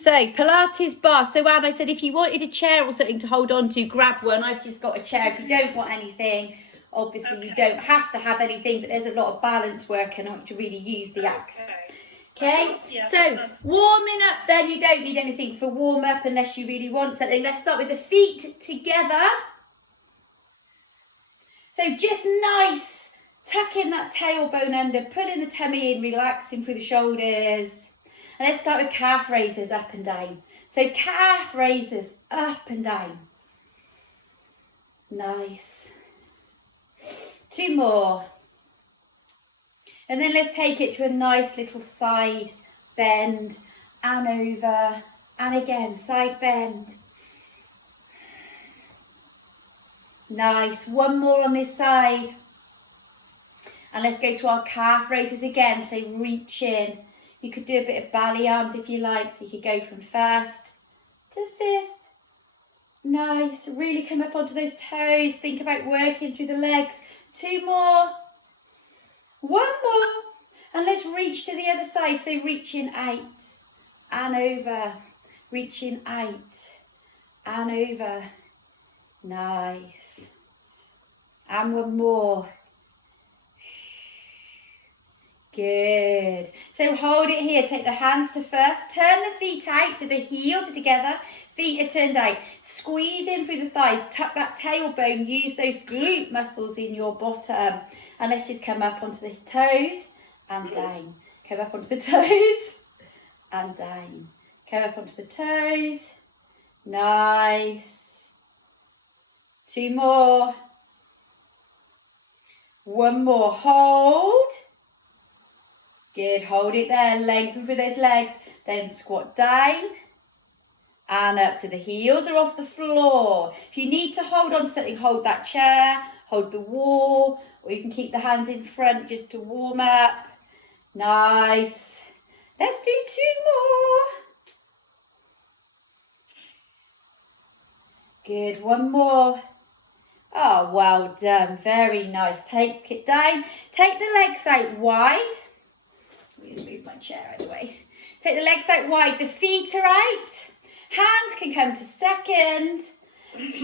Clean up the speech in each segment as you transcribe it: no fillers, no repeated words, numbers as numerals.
So Pilates bar. So Anne, I said if you wanted a chair or something to hold on to, grab one. I've just got a chair. If you don't want anything, obviously you don't have to have anything, but there's a lot of balance work and I want you to really use the abs. Okay, so warming up then, you don't need anything for warm up unless you really want something. Let's start with the feet together. So just nice, tucking that tailbone under, pulling the tummy in, relaxing through the shoulders. And let's start with calf raises up and down. So calf raises up and down. Nice. 2 more. And then let's take it to a nice little side bend and over and again, side bend. Nice. 1 more on this side. And let's go to our calf raises again. So reach in. You could do a bit of ballet arms if you like. So you could go from first to fifth. Nice. Really come up onto those toes. Think about working through the legs. 2 more. 1 more. And let's reach to the other side. So reaching out and over. Reaching out and over. Nice. And 1 more. Good. So hold it here. Take the hands to first. Turn the feet out so the heels are together. Feet are turned out. Squeeze in through the thighs. Tuck that tailbone. Use those glute muscles in your bottom. And let's just come up onto the toes and down. Come up onto the toes and down. Come up onto the toes. Nice. 2 more. 1 more. Hold. Good, hold it there, lengthen through those legs, then squat down and up so the heels are off the floor. If you need to hold on to something, hold that chair, hold the wall, or you can keep the hands in front just to warm up. Nice. Let's do 2 more. Good, 1 more. Oh, well done, very nice. Take it down, take the legs out wide. Let me move my chair out of the way. Take the legs out wide, the feet are out. Hands can come to second.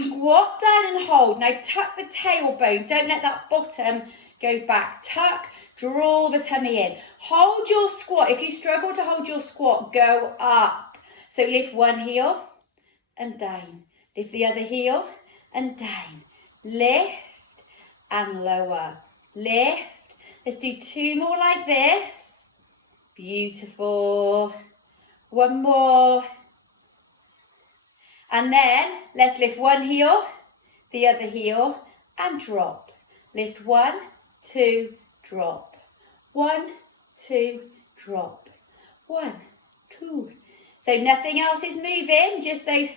Squat down and hold. Now tuck the tailbone. Don't let that bottom go back. Tuck, draw the tummy in. Hold your squat. If you struggle to hold your squat, go up. So lift one heel and down. Lift the other heel and down. Lift and lower. Lift. Let's do 2 more like this. Beautiful. 1 more. And then let's lift one heel, the other heel, and drop. Lift 1, 2, drop. 1, 2, drop. 1, 2. So nothing else is moving, just those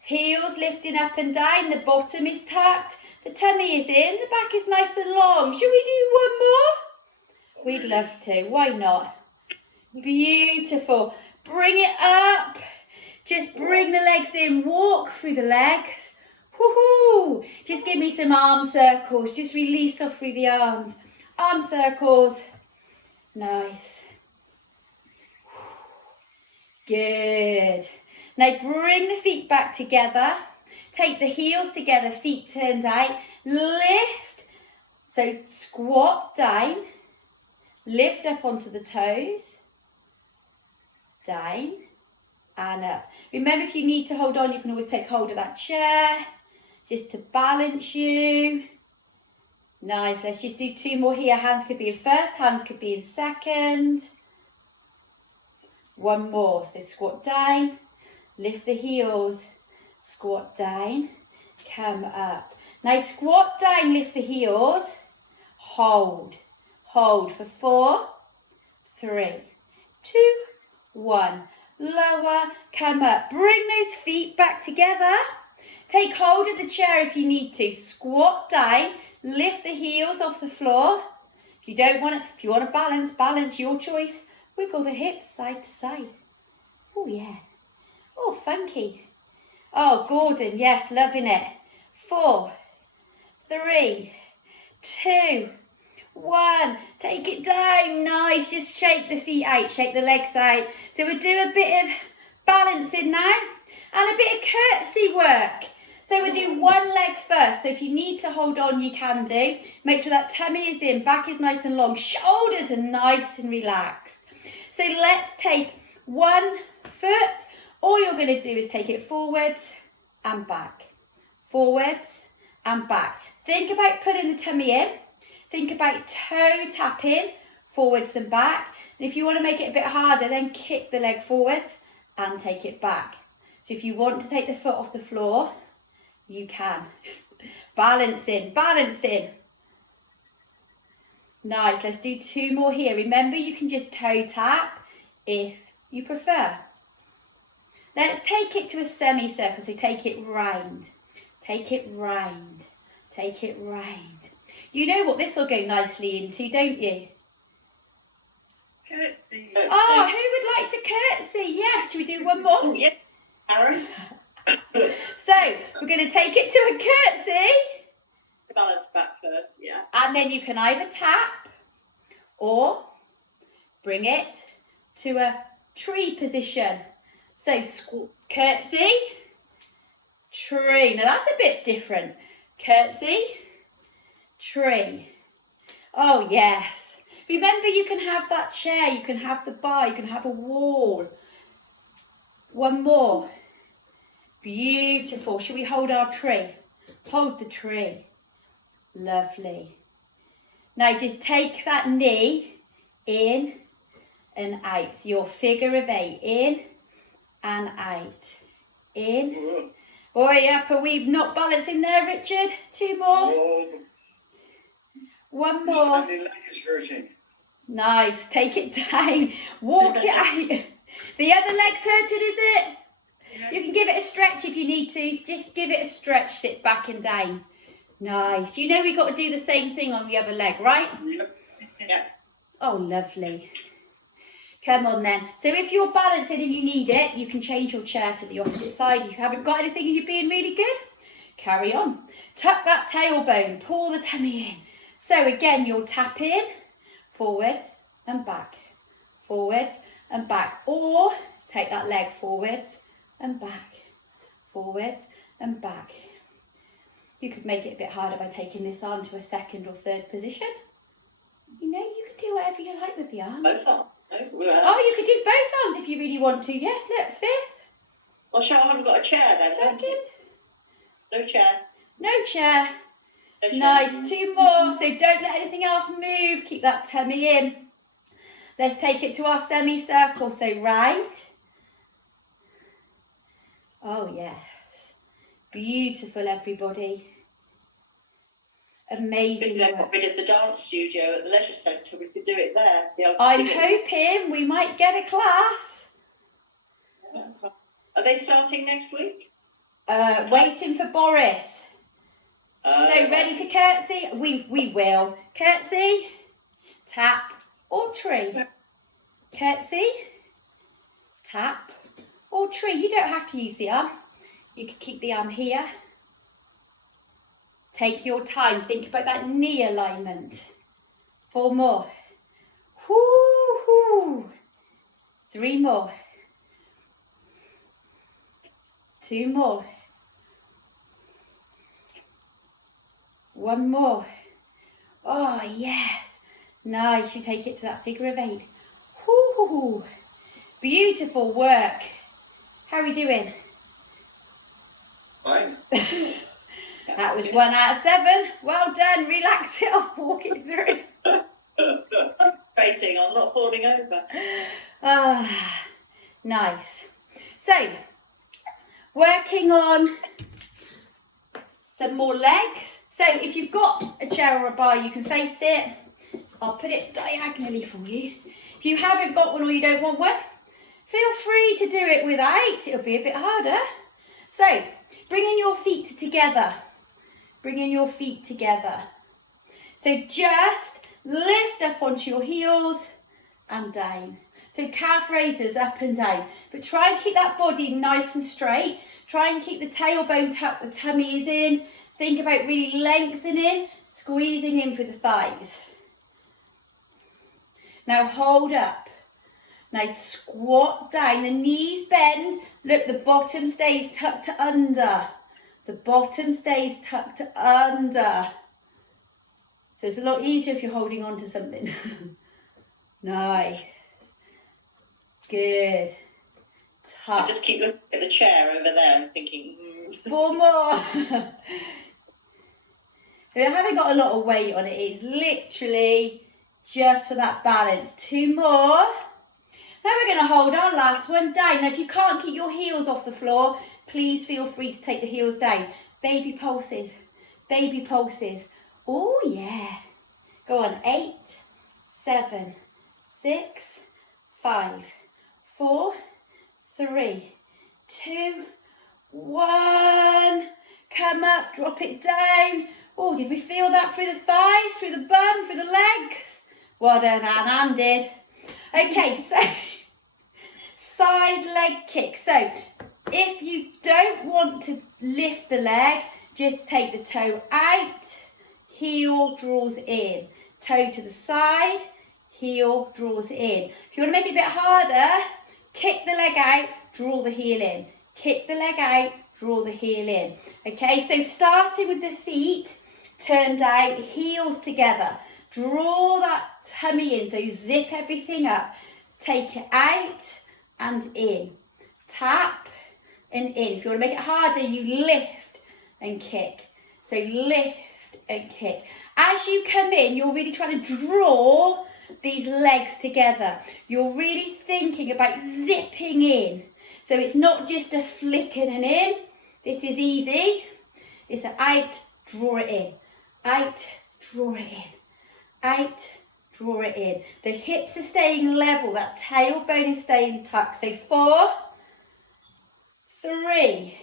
heels lifting up and down. The bottom is tucked, the tummy is in, the back is nice and long. Should we do 1 more? We'd love to. Why not? Beautiful. Bring it up. Just bring the legs in. Walk through the legs. Woohoo! Just give me some arm circles. Just release off through the arms. Arm circles. Nice. Good. Now bring the feet back together. Take the heels together. Feet turned out. Lift. So squat down. Lift up onto the toes, down and up. Remember, if you need to hold on, you can always take hold of that chair just to balance you. Nice, let's just do 2 more here. Hands could be in first, hands could be in second. 1 more, so squat down, lift the heels, squat down, come up. Now squat down, lift the heels, hold. Hold for 4, 3, 2, 1. Lower, come up. Bring those feet back together. Take hold of the chair if you need to. Squat down. Lift the heels off the floor. If you want to balance, your choice. Wiggle the hips side to side. Oh yeah. Oh, funky. Oh, Gordon, yes, loving it. 4, 3, 2, 1. Take it down. Nice. Just shake the feet out, shake the legs out. So we'll do a bit of balancing now and a bit of curtsy work. So we'll do one leg first. So if you need to hold on, you can do. Make sure that tummy is in, back is nice and long, shoulders are nice and relaxed. So let's take one foot. All you're going to do is take it forwards and back. Forwards and back. Think about putting the tummy in. Think about toe tapping forwards and back. And if you want to make it a bit harder, then kick the leg forwards and take it back. So if you want to take the foot off the floor, you can. Balancing, balancing. Nice, let's do 2 more here. Remember, you can just toe tap if you prefer. Let's take it to a semicircle, so take it round. Take it round. Take it round. You know what this will go nicely into, don't you? Curtsy. Oh, who would like to curtsy? Yes, should we do one more? Oh, yes, Aaron. So, we're going to take it to a curtsy. Balance back first, yeah. And then you can either tap or bring it to a tree position. So, curtsy, tree. Now, that's a bit different. Curtsy, tree. Oh, yes. Remember, you can have that chair, you can have the bar, you can have a wall. One more. Beautiful. Should we hold our tree? Hold the tree. Lovely. Now just take that knee in and out. So your figure of 8. In and out. In. Oh, yeah, are we not balancing there, Richard? 2 more. Oh, 1 more. standing leg is hurting. Nice. Take it down. Walk it out. The other leg's hurting, is it? You can give it a stretch if you need to. Just give it a stretch. Sit back and down. Nice. You know we've got to do the same thing on the other leg, right? Yep. Yeah. Oh, lovely. Come on then. So if you're balancing and you need it, you can change your chair to the opposite side. If you haven't got anything and you're being really good, carry on. Tuck that tailbone. Pull the tummy in. So again, you'll tap in, forwards and back. Forwards and back. Or take that leg forwards and back, forwards and back. You could make it a bit harder by taking this arm to a 2nd or 3rd position. You know, you can do whatever you like with the arms. Both arms. Oh, you could do both arms if you really want to. Yes, look, 5th. Well, Cheryl, I haven't got a chair then. 2nd. No chair. No chair. No chair. Nice, 2 more. So don't let anything else move. Keep that tummy in. Let's take it to our semicircle. So round. Oh, yes. Beautiful, everybody. Amazing They've work. got rid of the dance studio at the leisure centre. We could do it there. I'm hoping we might get a class. Are they starting next week? Waiting for Boris. So ready to curtsy? We will. Curtsy, tap or tree. Curtsy, tap or tree. You don't have to use the arm. You can keep the arm here. Take your time. Think about that knee alignment. 4 more. Woo-hoo. 3 more. 2 more. 1 more. Oh, yes. Nice. You take it to that figure of 8. Woo-hoo. Beautiful work. How are we doing? Fine. That was 1 out of 7. Well done. Relax it off, walking through. Concentrating on not falling over. Ah, nice. So, working on some more legs. So, if you've got a chair or a bar, you can face it. I'll put it diagonally for you. If you haven't got one or you don't want one, feel free to do it without. It'll be a bit harder. So, bringing your feet together. Bringing your feet together. So just lift up onto your heels and down. So calf raises up and down. But try and keep that body nice and straight. Try and keep the tailbone tucked, the tummy is in. Think about really lengthening, squeezing in through the thighs. Now hold up. Now squat down, the knees bend. Look, the bottom stays tucked under. The bottom stays tucked under. So it's a lot easier if you're holding on to something. Nice. Good. I just keep looking at the chair over there and thinking, 4 more. We haven't got a lot of weight on it. It's literally just for that balance. 2 more. Now we're going to hold our last one down. Now if you can't keep your heels off the floor, please feel free to take the heels down. Baby pulses. Baby pulses. Oh yeah. Go on. 8, 7, 6, 5, 4, 3, 2, 1. Come up, drop it down. Oh, did we feel that through the thighs, through the bum, through the legs? Well done, Anne did. Okay, so side leg kick. So if you don't want to lift the leg, just take the toe out, heel draws in. Toe to the side, heel draws in. If you want to make it a bit harder, kick the leg out, draw the heel in. Kick the leg out, draw the heel in. Okay, so starting with the feet, turned out, heels together. Draw that tummy in, so zip everything up. Take it out and in. Tap and in. If you want to make it harder, you lift and kick. So lift and kick. As you come in, you're really trying to draw these legs together. You're really thinking about zipping in. So it's not just a flicking and in. This is easy. It's an out, draw it in. Out, draw it in. Out, draw it in. The hips are staying level. That tailbone is staying tucked. So 4, 3,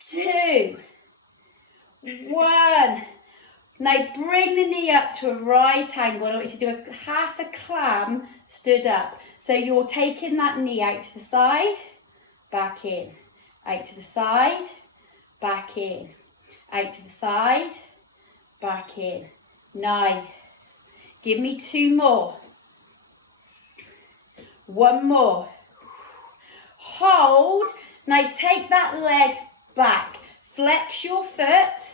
2, 1. Now bring the knee up to a right angle. I want you to do a half a clam stood up. So you're taking that knee out to the side, back in. Out to the side, back in. Out to the side, back in. Nice. Give me 2 more. 1 more. Hold. Now take that leg back. Flex your foot.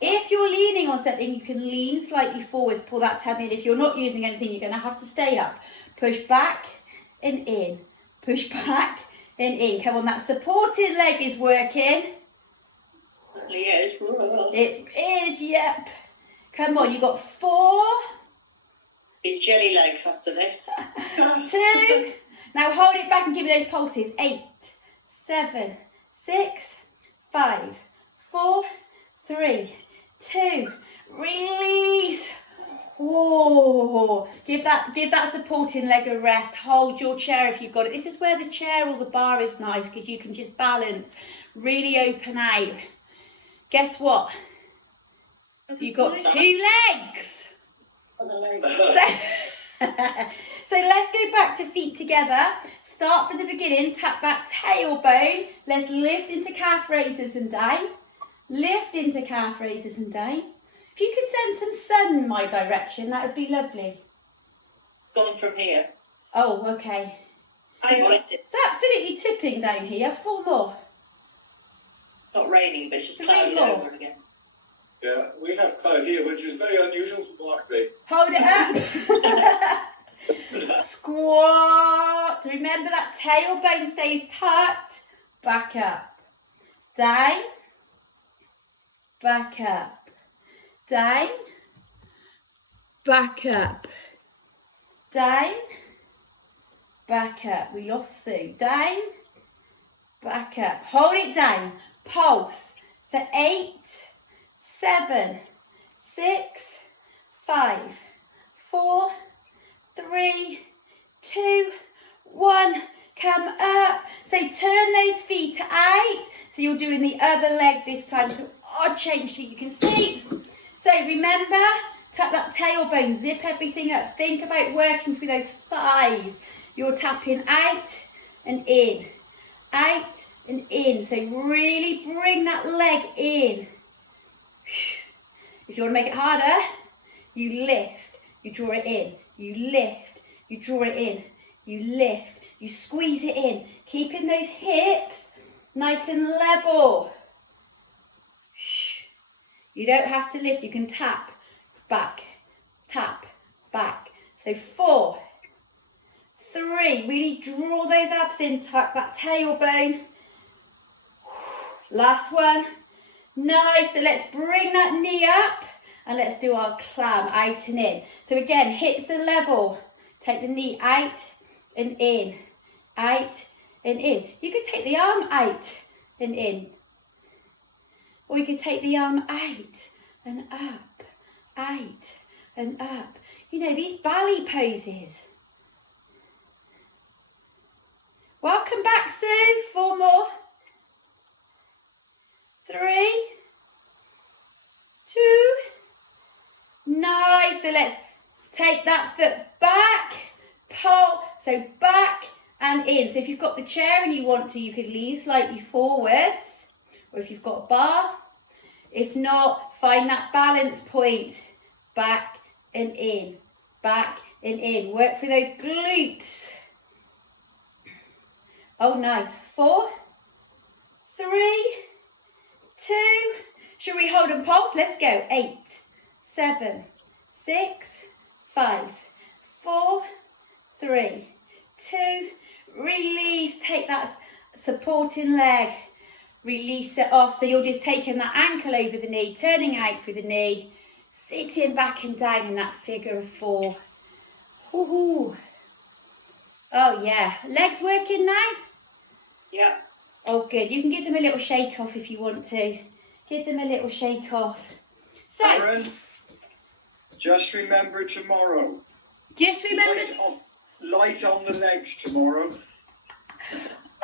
If you're leaning on something, you can lean slightly forwards, pull that tummy in. If you're not using anything, you're going to have to stay up. Push back and in. Push back and in. Come on, that supported leg is working. Yes. It is, yep. Come on, you got 4. Be jelly legs after this. 2. Now hold it back and give me those pulses. 8, 7, 6, 5, 4, 3, 2. Release. Oh, give that supporting leg a rest. Hold your chair if you've got it. This is where the chair or the bar is nice because you can just balance, really open out. Guess what? You've got 2 legs. So let's go back to feet together. Start from the beginning. Tap that tailbone. Let's lift into calf raises and down. Lift into calf raises and down. If you could send some sun my direction, that would be lovely. Gone from here. Oh, okay. It's absolutely tipping down here. 4 more. Not raining, but it's just 3 cloudy more. over again. Yeah, we have cloud here, which is very unusual for Blackberry. Hold it up. Squat. Remember that tailbone stays tucked. Back up. Down. Back up. Down. Back up. Down. Back up. We lost Sue. Down. Back up. Hold it down. Pulse for 8, 7, 6, 5, 4, 3, 2, 1. Come up. So turn those feet out. So you're doing the other leg this time. So odd change so you can see. So remember, tuck that tailbone, zip everything up. Think about working through those thighs. You're tapping out and in. Out and in. So really bring that leg in. If you want to make it harder, you lift, you draw it in. you lift, you draw it in, you lift, you squeeze it in, keeping those hips nice and level. You don't have to lift, you can tap, back. So 4, 3, really draw those abs in, tuck that tailbone. Last one. Nice, so let's bring that knee up and let's do our climb out and in. So again, hips are level. Take the knee out and in, out and in. You could take the arm out and in. Or you could take the arm out and up, out and up. You know, these ballet poses. Welcome back, Sue. 4 more. 3, 2. Nice. So let's take that foot back, pull. So back and in. So if you've got the chair and you want to, you could lean slightly forwards. Or if you've got a bar. If not, find that balance point. Back and in. Back and in. Work through those glutes. Oh, nice. 4, 3, 2. Should we hold and pulse? Let's go. 8, 7, 6, 5, 4, 3, 2. Release. Take that supporting leg. Release it off. So you're just taking that ankle over the knee, turning out through the knee, sitting back and down in that figure of 4. Woohoo. Oh yeah. Legs working now? Yeah. Oh good. You can give them a little shake off if you want to. Give them a little shake off. So Aaron, just remember tomorrow. Just remember. Light on the legs tomorrow.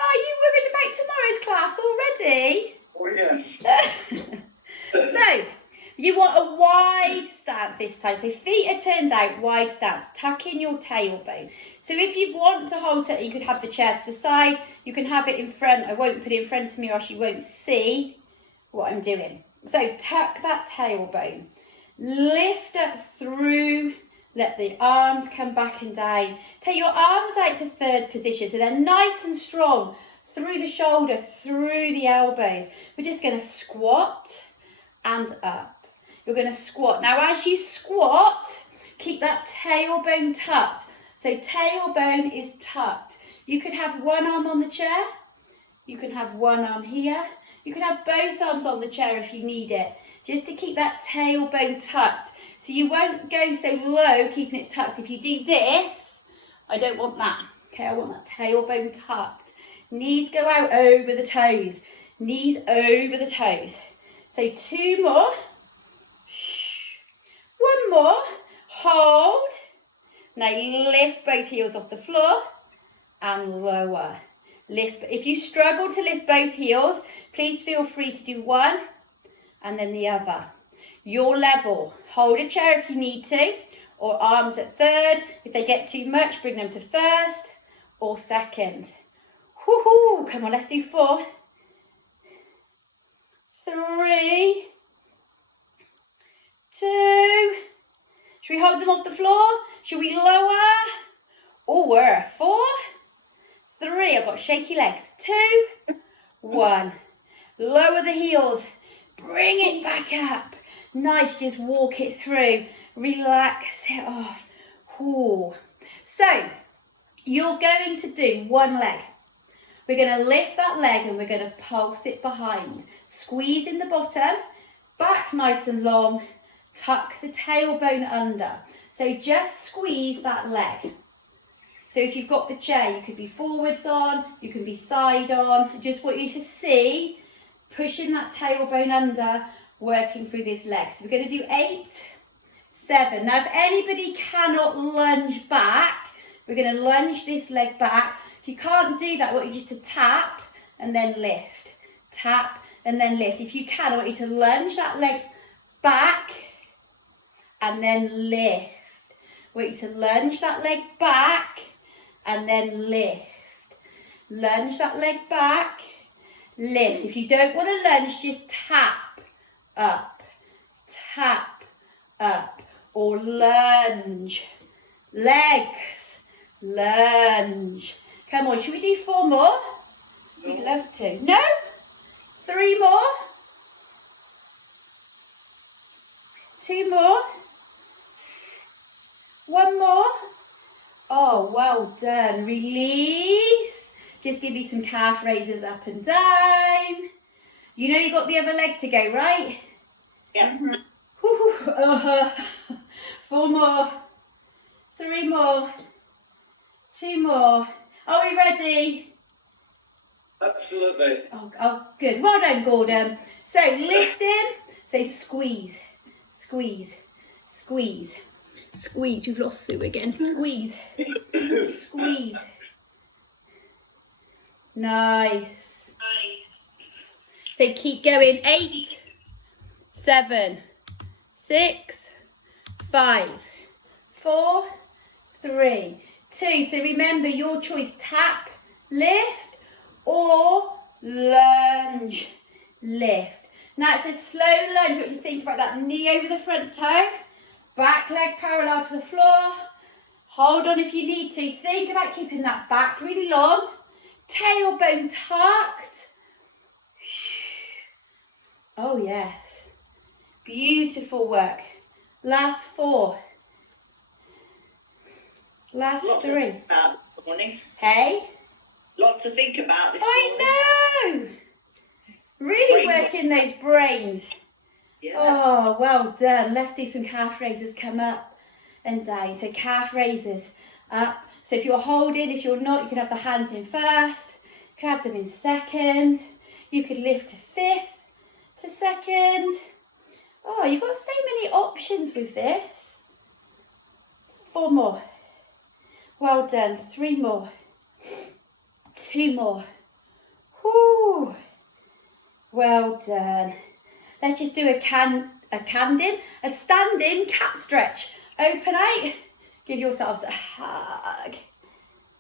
Are you worried about tomorrow's class already? Oh yes. So, you want a wide stance this time. So feet are turned out, wide stance. Tuck in your tailbone. So if you want to hold it, you could have the chair to the side. You can have it in front. I won't put it in front of me or else you won't see what I'm doing. So tuck that tailbone. Lift up through. Let the arms come back and down. Take your arms out to third position. So they're nice and strong. Through the shoulder, through the elbows. We're just going to squat and up. You're going to squat. Now as you squat, keep that tailbone tucked. So tailbone is tucked. You could have one arm on the chair. You can have one arm here. You can have both arms on the chair if you need it. Just to keep that tailbone tucked. So you won't go so low, keeping it tucked. If you do this, I don't want that. Okay, I want that tailbone tucked. Knees go out over the toes. Knees over the toes. So 2 more. 1 more. Hold. Now you lift both heels off the floor and lower. Lift. If you struggle to lift both heels, please feel free to do one and then the other. Your level. Hold a chair if you need to, or arms at third. If they get too much, bring them to first or second. Woohoo! Come on, let's do 4, 3, 2. Should we hold them off the floor? Should we lower? Or 4, 3. I've got shaky legs. 2, 1. Lower the heels. Bring it back up. Nice, just walk it through. Relax it off. Ooh. So, you're going to do one leg. We're going to lift that leg and we're going to pulse it behind. Squeeze in the bottom, back nice and long. Tuck the tailbone under. So just squeeze that leg. So if you've got the chair, you could be forwards on, you can be side on. I just want you to see, pushing that tailbone under, working through this leg. So we're going to do 8, 7. Now if anybody cannot lunge back, we're going to lunge this leg back. If you can't do that, I want you just to tap and then lift. Tap and then lift. If you can, I want you to lunge that leg back and then lift. I want you to lunge that leg back and then lift. Lunge that leg back, lift. If you don't want to lunge, just tap up, or lunge, legs, lunge. Come on, should we do 4 more? No. We'd love to. No? 3 more? 2 more? 1 more? Oh, well done. Release. Just give you some calf raises up and down. You know you got the other leg to go, right? Yeah. Whew, 4 more. 3 more. 2 more. Are we ready? Absolutely. Oh, good. Well done, Gordon. So lifting. So squeeze, squeeze, squeeze, squeeze. You've lost Sue again. Squeeze, squeeze. Nice. So keep going. 8, 7, 6, 5, 4, 3, 2. So remember your choice. Tap, lift, or lunge, lift. Now it's a slow lunge. What do you think about that? Knee over the front toe, back leg parallel to the floor. Hold on if you need to. Think about keeping that back really long. Tailbone tucked. Oh yes. Beautiful work. Last 4. Last Lots 3. to think about this morning. Hey? Lot to think about this morning. I know! Really Brain working those brains. Yeah. Oh, well done. Let's do some calf raises. Come up and down. So calf raises up. So if you're holding, if you're not, you can have the hands in first. You can have them in second. You could lift to 5th, to 2nd. Oh, you've got so many options with this. 4 more. Well done. 3 more. 2 more. Whoo. Well done. Let's just do a standing cat stretch. Open out. Give yourselves a hug.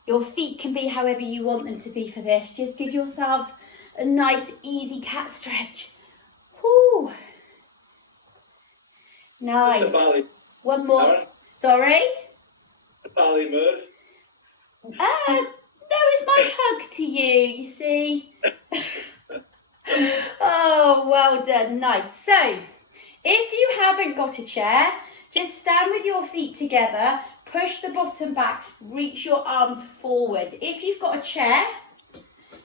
Your feet can be however you want them to be for this. Just give yourselves a nice, easy cat stretch. Whoo. Nice. Just a ballet. 1 more. Aaron, Sorry? a ballet move. No, it's my hug to you, you see. Oh, well done. Nice. So, if you haven't got a chair, just stand with your feet together, push the bottom back, reach your arms forward. If you've got a chair,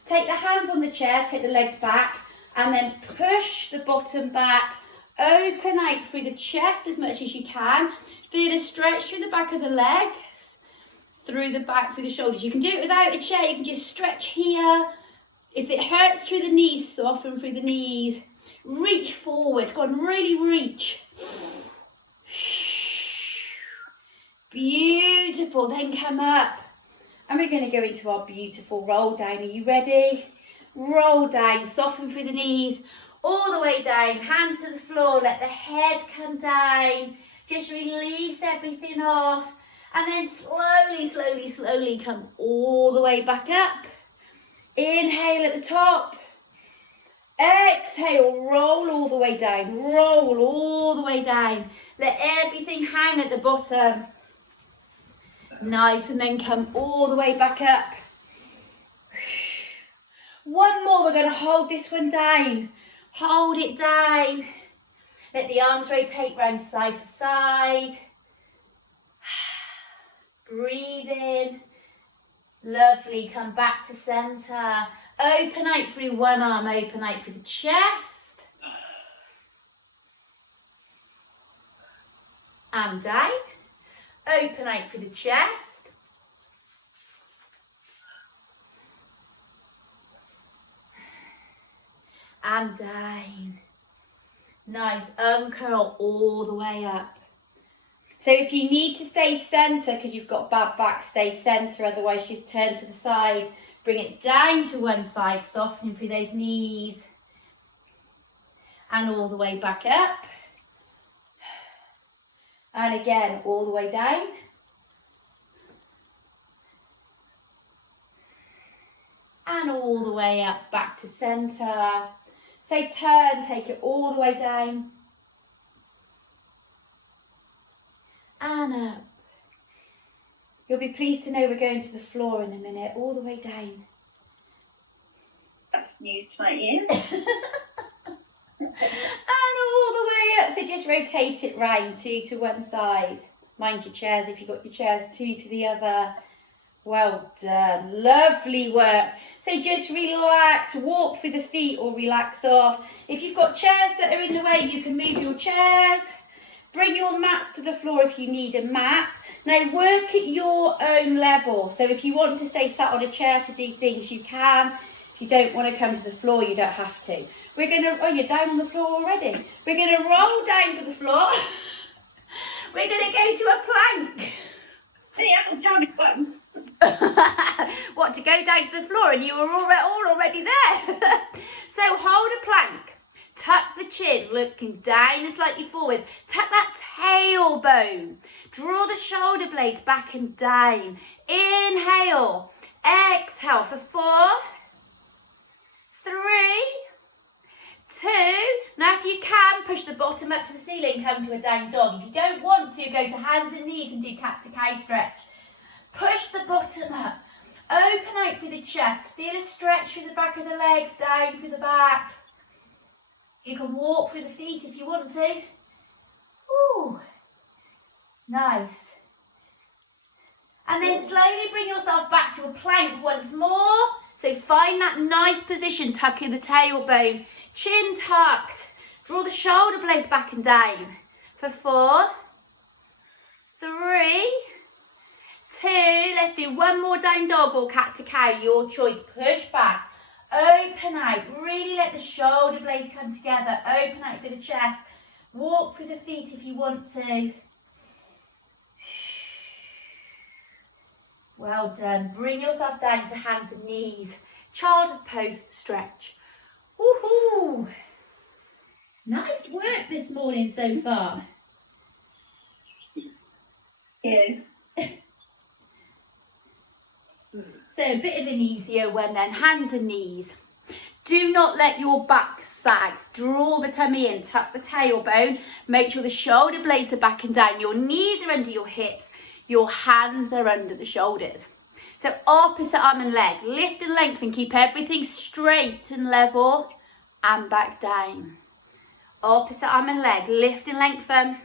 take the hands on the chair, take the legs back, and then push the bottom back, open out through the chest as much as you can. Feel a stretch through the back of the legs, through the back, through the shoulders. You can do it without a chair, you can just stretch here. If it hurts through the knees, soften through the knees. Reach forward, go on, really reach. Beautiful, then come up. And we're going to go into our beautiful roll down. Are you ready? Roll down, soften through the knees, all the way down, hands to the floor, let the head come down. Just release everything off. And then slowly, slowly, slowly come all the way back up. Inhale at the top. Exhale, roll all the way down. Roll all the way down. Let everything hang at the bottom. Nice, and then come all the way back up. 1 more, we're going to hold this one down. Hold it down. Let the arms rotate round side to side. Breathe in. Lovely, come back to centre. Open out through one arm, open out through the chest. And down. Open out through the chest. And down. Nice, uncurl all the way up. So if you need to stay centre because you've got bad back, stay centre, otherwise just turn to the side. Bring it down to one side, softening through those knees. And all the way back up. And again, all the way down. And all the way up, back to centre. So turn, take it all the way down. And up. You'll be pleased to know we're going to the floor in a minute, all the way down. That's news to my ears. And all the way up, so just rotate it round, 2 to one side. Mind your chairs, if you've got your chairs, 2 to the other. Well done, lovely work. So just relax, walk through the feet or relax off. If you've got chairs that are in the way, you can move your chairs. Bring your mats to the floor if you need a mat. Now work at your own level. So if you want to stay sat on a chair to do things, you can. If you don't want to come to the floor, you don't have to. We're going to, oh, you're down on the floor already. We're going to roll down to the floor. We're going to go to a plank. You have to tell me once. What, to go down to the floor and you were all already there? So hold a plank. Tuck the chin, looking down and slightly forwards. Tuck that tailbone. Draw the shoulder blades back and down. Inhale. Exhale for 4, 3, 2. Now if you can, push the bottom up to the ceiling, come to a down dog. If you don't want to, go to hands and knees and do cat to cow stretch. Push the bottom up. Open out through the chest. Feel a stretch through the back of the legs, down through the back. You can walk through the feet if you want to. Ooh, nice. And then slowly bring yourself back to a plank once more. So find that nice position, tucking the tailbone, chin tucked. Draw the shoulder blades back and down. For 4, 3, 2. Let's do one more down dog or cat to cow, your choice. Push back. Open out, really let the shoulder blades come together. Open out through the chest. Walk through the feet if you want to. Well done. Bring yourself down to hands and knees. Child pose stretch. Woohoo! Nice work this morning so far. Yeah. So a bit of an easier one then, hands and knees. Do not let your back sag. Draw the tummy in, tuck the tailbone. Make sure the shoulder blades are back and down. Your knees are under your hips. Your hands are under the shoulders. So opposite arm and leg. Lift and lengthen. Keep everything straight and level and back down. Opposite arm and leg. Lift and lengthen.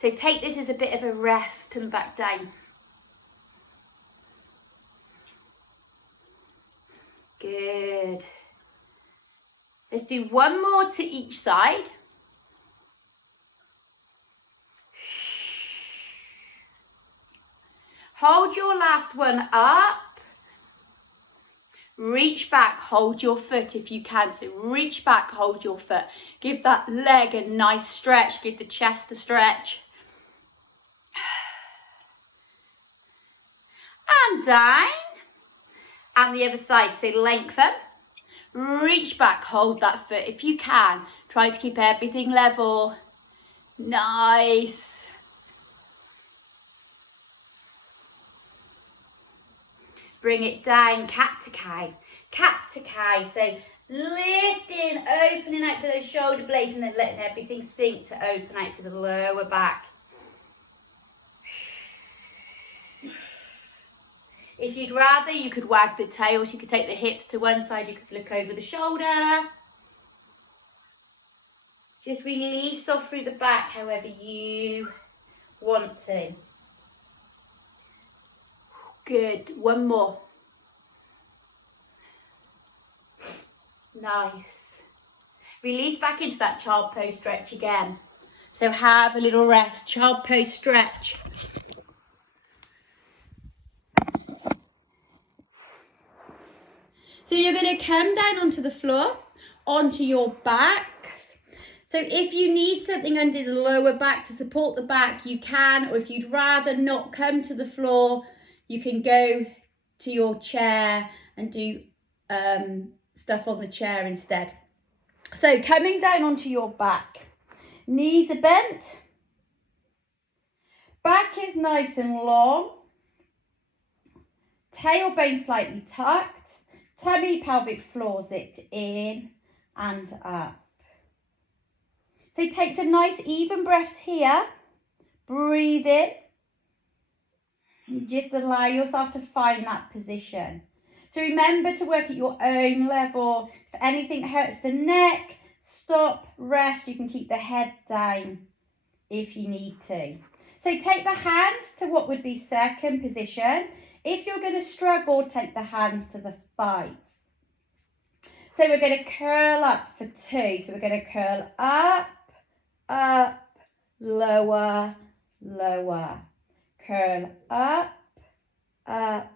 So take this as a bit of a rest and back down. Good. Let's do one more to each side. Hold your last one up. Reach back, hold your foot if you can. So reach back, hold your foot. Give that leg a nice stretch. Give the chest a stretch. And down. And the other side, so lengthen. Reach back, hold that foot if you can. Try to keep everything level. Nice. Bring it down, cat to cow. Cat to cow, so lifting, opening out for those shoulder blades and then letting everything sink to open out for the lower back. If you'd rather, you could wag the tails, you could take the hips to one side, you could look over the shoulder. Just release off through the back however you want to. Good, one more. Nice. Release back into that child pose stretch again. So have a little rest, child pose stretch. So you're going to come down onto the floor, onto your backs. So if you need something under the lower back to support the back, you can, or if you'd rather not come to the floor, you can go to your chair and do stuff on the chair instead. So coming down onto your back, knees are bent, back is nice and long, tailbone slightly tucked. Tummy, pelvic floors it in and up. So take some nice even breaths here. Breathe in. Just allow yourself to find that position. So remember to work at your own level. If anything hurts the neck, stop, rest. You can keep the head down if you need to. So take the hands to what would be second position. If you're going to struggle, take the hands to the thighs. So we're going to curl up for 2. So we're going to curl up, up, lower, lower. Curl up, up,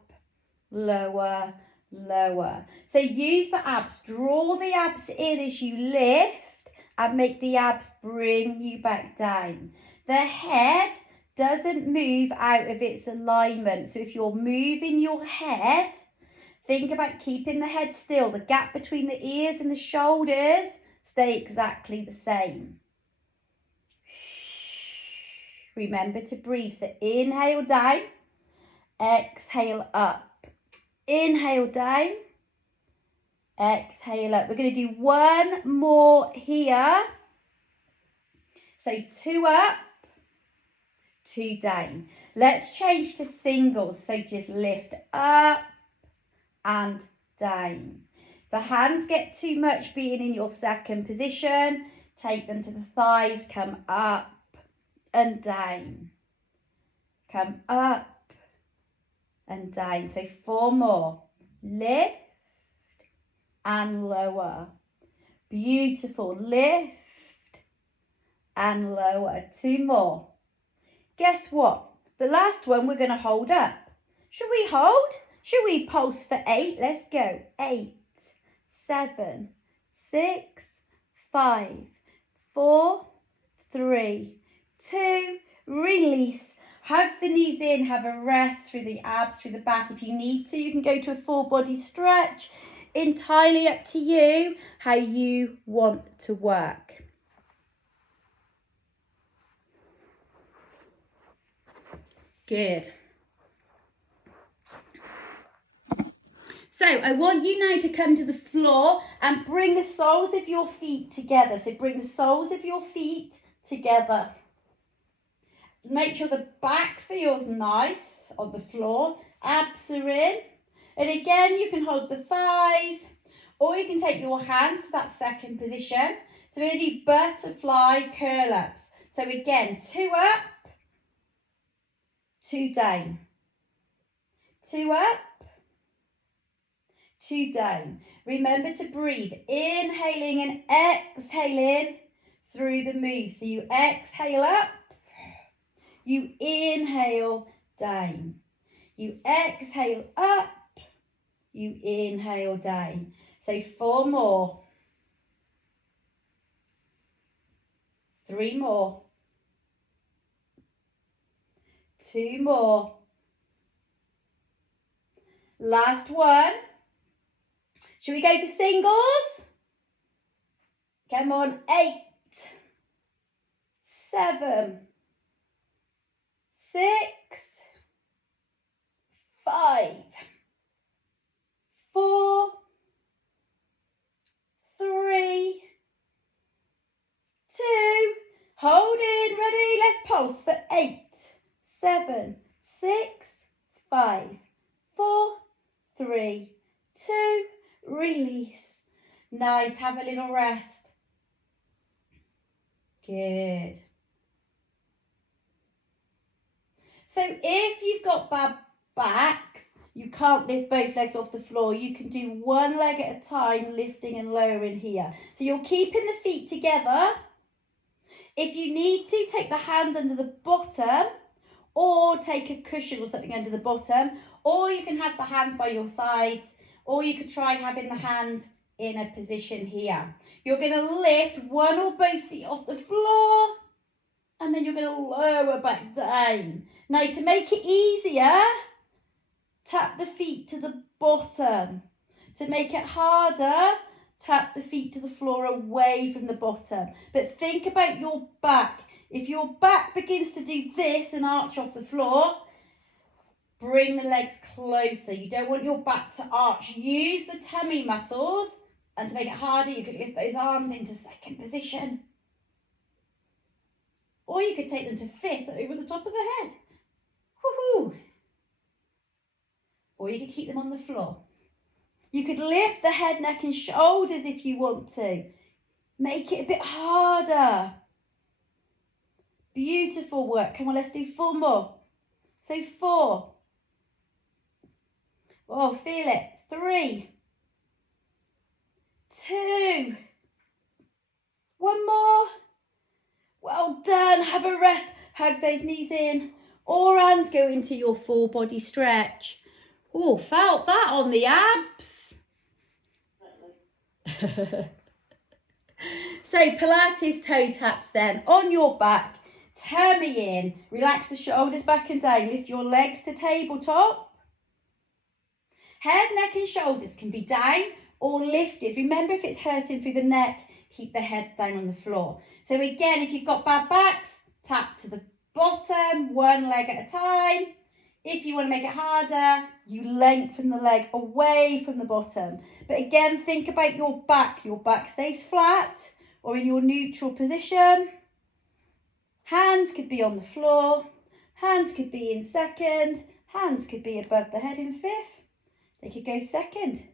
lower, lower. So use the abs. Draw the abs in as you lift and make the abs bring you back down. The head doesn't move out of its alignment. So if you're moving your head, think about keeping the head still. The gap between the ears and the shoulders stay exactly the same. Remember to breathe. So inhale down, exhale up. Inhale down, exhale up. We're going to do one more here. So 2 up, 2 down. Let's change to singles. So just lift up and down. The hands get too much being in your second position. Take them to the thighs. Come up and down. Come up and down. So 4 more. Lift and lower. Beautiful. Lift and lower. 2 more. Guess what? The last one we're going to hold up. Should we hold? Should we pulse for 8? Let's go. 8, 7, 6, 5, 4, 3, 2, release. Hug the knees in, have a rest through the abs, through the back. If you need to, you can go to a full body stretch. Entirely up to you how you want to work. Good. So I want you now to come to the floor and bring the soles of your feet together. So bring the soles of your feet together. Make sure the back feels nice on the floor. Abs are in. And again, you can hold the thighs or you can take your hands to that second position. So we're going to do butterfly curl ups. So again, 2 up, 2 down. 2 up, 2 down. Remember to breathe, inhaling and exhaling through the move. So you exhale up, you inhale down. You exhale up, you inhale down. So 4 more. 3 more. 2 more. Last one. Should we go to singles? Come on, 8, 7, 6, 5, 4, 3, 2, hold in, ready, let's pulse for 8, 7, 6, 5, 4, 3, 2, release. Nice, have a little rest. Good. So if you've got bad backs, you can't lift both legs off the floor. You can do one leg at a time, lifting and lowering here. So you're keeping the feet together. If you need to, take the hands under the bottom or take a cushion or something under the bottom, or you can have the hands by your sides, or you could try having the hands in a position here. You're going to lift one or both feet off the floor and then you're going to lower back down. Now to make it easier, tap the feet to the bottom. To make it harder, tap the feet to the floor away from the bottom. But think about your back. If your back begins to do this and arch off the floor, bring the legs closer. You don't want your back to arch. Use the tummy muscles, and to make it harder, you could lift those arms into second position. Or you could take them to fifth over the top of the head. Woohoo! or you could keep them on the floor. You could lift the head, neck and shoulders if you want to. Make it a bit harder. Beautiful work. Come on, let's do 4 more. So 4. Oh, feel it. 3, 2. 1 more. Well done. Have a rest. Hug those knees in. Or hands go into your full body stretch. Oh, felt that on the abs. So Pilates toe taps then. On your back. Tummy in. Relax the shoulders back and down. Lift your legs to tabletop. Head, neck and shoulders can be down or lifted. Remember, if it's hurting through the neck, keep the head down on the floor. So again, if you've got bad backs, tap to the bottom, one leg at a time. If you want to make it harder, you lengthen the leg away from the bottom. But again, think about your back. Your back stays flat or in your neutral position. Hands could be on the floor. Hands could be in second. Hands could be above the head in fifth. They could go second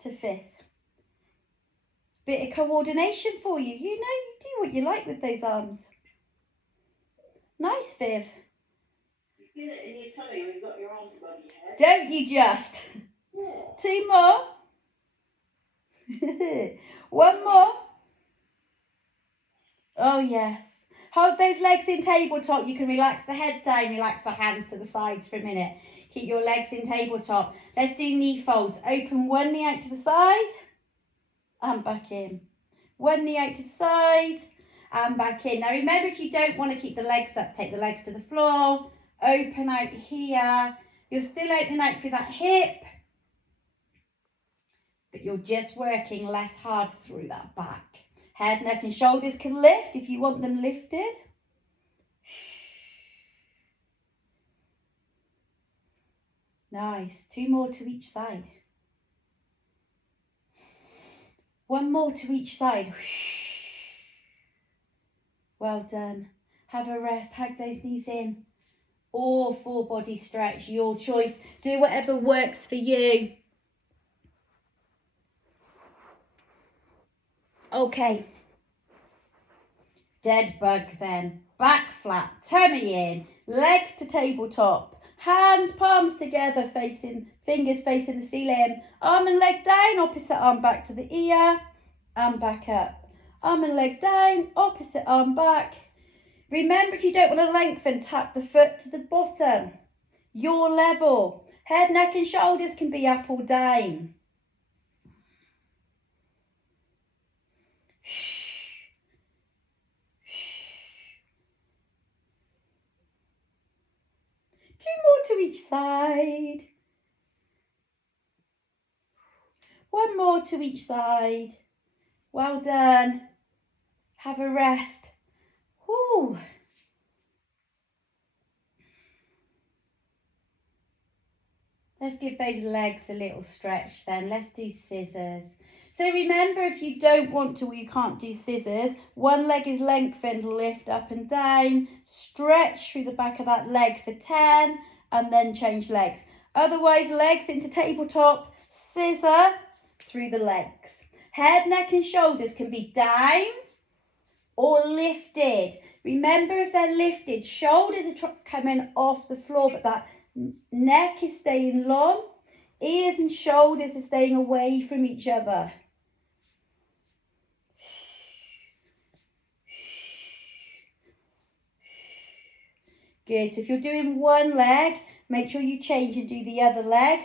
to fifth. Bit of coordination for you. You know, you do what you like with those arms. Nice, Viv. You feel it in your tummy when you've got your arms above your head. Don't you just? Yeah. 2 more. 1 more. Oh, yes. Hold those legs in tabletop. You can relax the head down, relax the hands to the sides for a minute. Keep your legs in tabletop. Let's do knee folds. Open one knee out to the side and back in. One knee out to the side and back in. Now remember, if you don't want to keep the legs up, take the legs to the floor. Open out here. You're still opening out through that hip, but you're just working less hard through that back. Head, neck and shoulders can lift if you want them lifted. Nice. 2 more to each side. 1 more to each side. Well done. Have a rest. Hug those knees in. Or full body stretch, your choice. Do whatever works for you. Okay. Dead bug then. Back flat, tummy in, legs to tabletop, hands, palms together, fingers facing the ceiling. Arm and leg down, opposite arm back to the ear and back up. Arm and leg down, opposite arm back. Remember, if you don't want to lengthen, tap the foot to the bottom. Your level. Head, neck and shoulders can be up or down. Two more to each side. 1 more to each side. Well done. Have a rest. Whew. Let's give those legs a little stretch then. Let's do scissors. So remember, if you don't want to or you can't do scissors, one leg is lengthened, lift up and down, stretch through the back of that leg for 10 and then change legs. Otherwise, legs into tabletop, scissor through the legs. Head, neck and shoulders can be down or lifted. Remember, if they're lifted, shoulders are coming off the floor, but that neck is staying long. Ears and shoulders are staying away from each other. Good. So if you're doing one leg, make sure you change and do the other leg.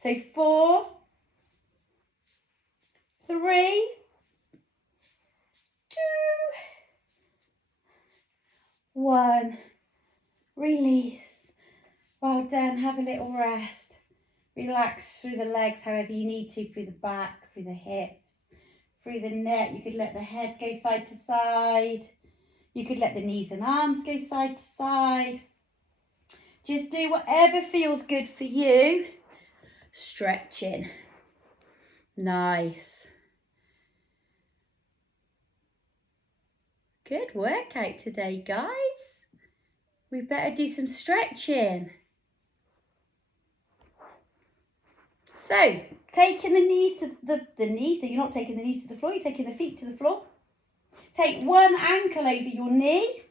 So 4, 3, 2, 1. Release. Well done. Have a little rest. Relax through the legs however you need to, through the back, through the hips, through the neck. You could let the head go side to side. You could let the knees and arms go side to side. Just do whatever feels good for you. Stretching. Nice. Good workout today, guys. we better do some stretching. So, taking the knees to the knees, so you're not taking the knees to the floor, you're taking the feet to the floor. Take one ankle over your knee.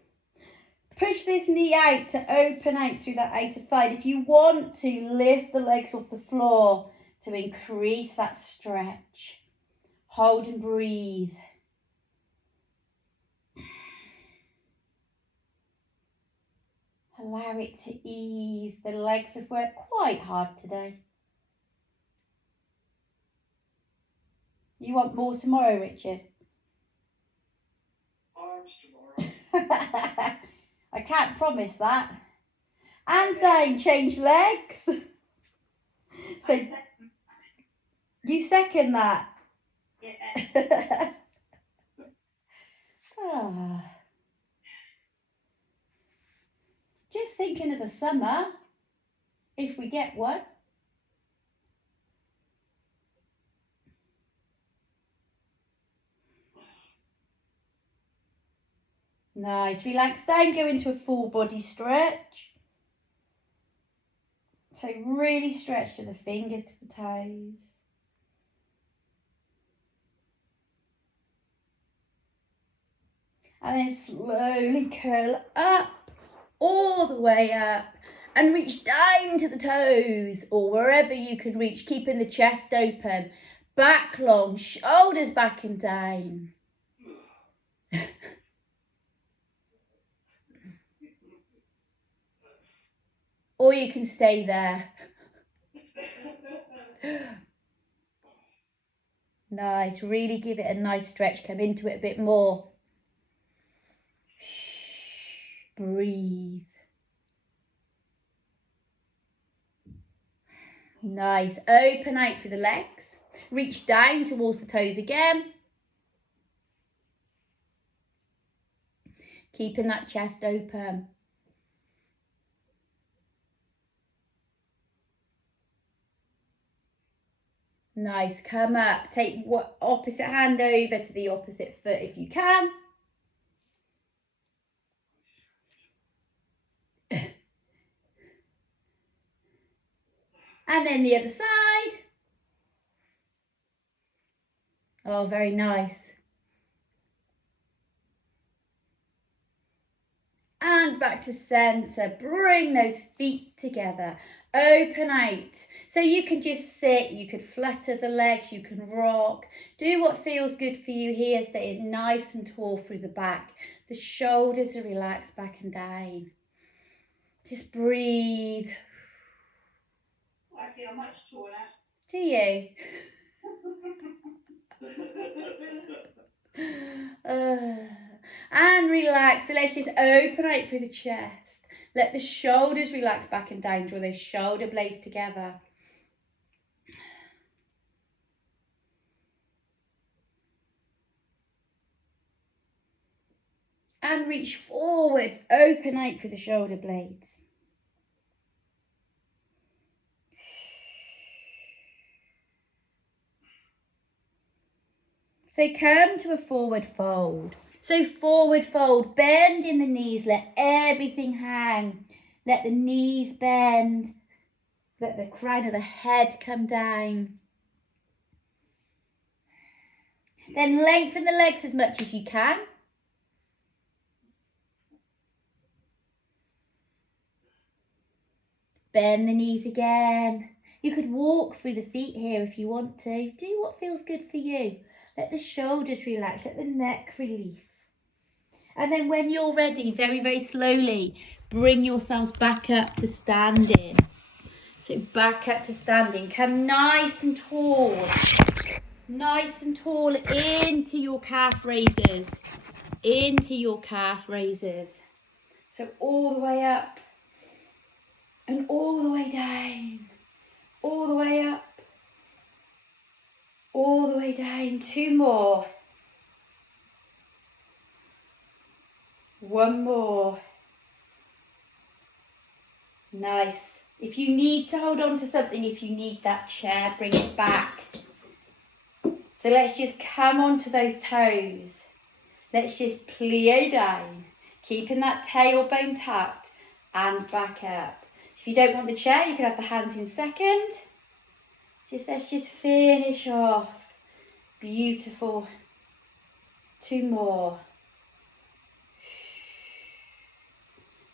Push this knee out to open out through that outer thigh. If you want to, lift the legs off the floor to increase that stretch. Hold and breathe. Allow it to ease. The legs have worked quite hard today. You want more tomorrow, Richard? Arms tomorrow. I can't promise that. And down, change legs. So you second that? Yeah. Ah. Just thinking of the summer, if we get one. Nice, relax down, go into a full body stretch. So really stretch to the fingers, to the toes. And then slowly curl up, all the way up, and reach down to the toes, or wherever you can reach, keeping the chest open. Back long, shoulders back and down. Or you can stay there. Nice, really give it a nice stretch, come into it a bit more. Breathe. Nice, open out through the legs. Reach down towards the toes again. Keeping that chest open. Nice, come up. Take what opposite hand over to the opposite foot if you can. And then the other side. Oh, very nice. And back to centre. Bring those feet together. Open out. So you can just sit, you could flutter the legs, you can rock. Do what feels good for you here. Stay nice and tall through the back. The shoulders are relaxed back and down. Just breathe. I feel much taller. Do you? And relax. So let's just open out through the chest. Let the shoulders relax back and down. Draw those shoulder blades together. And reach forwards. Open out through the shoulder blades. So come to a forward fold. So forward fold, bend in the knees, let everything hang. Let the knees bend. Let the crown of the head come down. Then lengthen the legs as much as you can. Bend the knees again. You could walk through the feet here if you want to. Do what feels good for you. Let the shoulders relax, let the neck release. And then when you're ready, very, very slowly, bring yourselves back up to standing. So back up to standing. Come nice and tall. Nice and tall into your calf raises. Into your calf raises. So all the way up. And all the way down. All the way up. All the way down. 2 more. 1 more. Nice. If you need to hold on to something, if you need that chair, bring it back. So let's just come onto those toes. Let's just plie down, keeping that tailbone tucked. and back up. If you don't want the chair, you can have the hands in second. Let's just finish off. Beautiful. 2 more.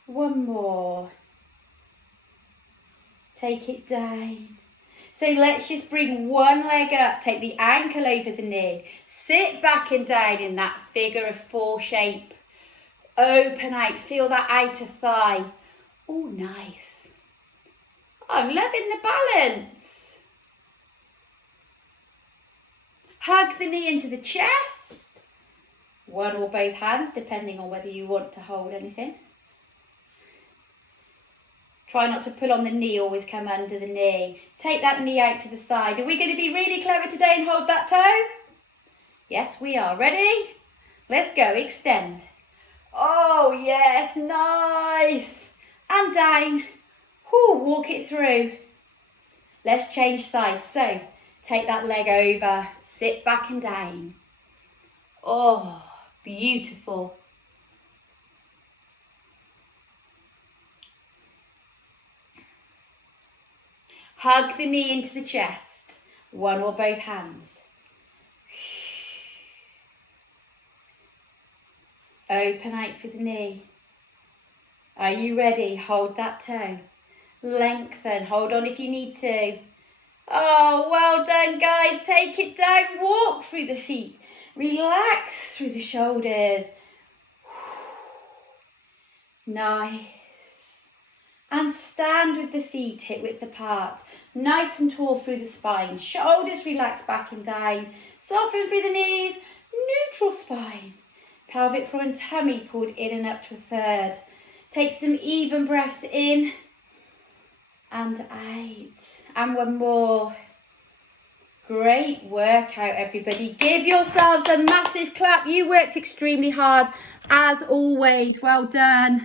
1 more. Take it down. So let's just bring one leg up. Take the ankle over the knee. Sit back and down in that figure of 4 shape. Open out. Feel that outer thigh. Oh, nice. I'm loving the balance. Hug the knee into the chest. One or both hands, depending on whether you want to hold anything. Try not to pull on the knee, always come under the knee. Take that knee out to the side. Are we going to be really clever today and hold that toe? Yes, we are. Ready? Let's go. Extend. Oh, yes. Nice. And down. Whoo, walk it through. Let's change sides. So, take that leg over. Sit back and down. Oh, beautiful. Hug the knee into the chest. One or both hands. Open out for the knee. Are you ready? Hold that toe. Lengthen. Hold on if you need to. Oh, well done, guys. Take it down. Walk through the feet. Relax through the shoulders. Nice. And stand with the feet hip width apart. Nice and tall through the spine. Shoulders relax back and down. Soften through the knees. Neutral spine. Pelvic floor and tummy pulled in and up to a third. Take some even breaths in and out. And 1 more. Great workout, everybody. Give yourselves a massive clap. You worked extremely hard, as always. Well done.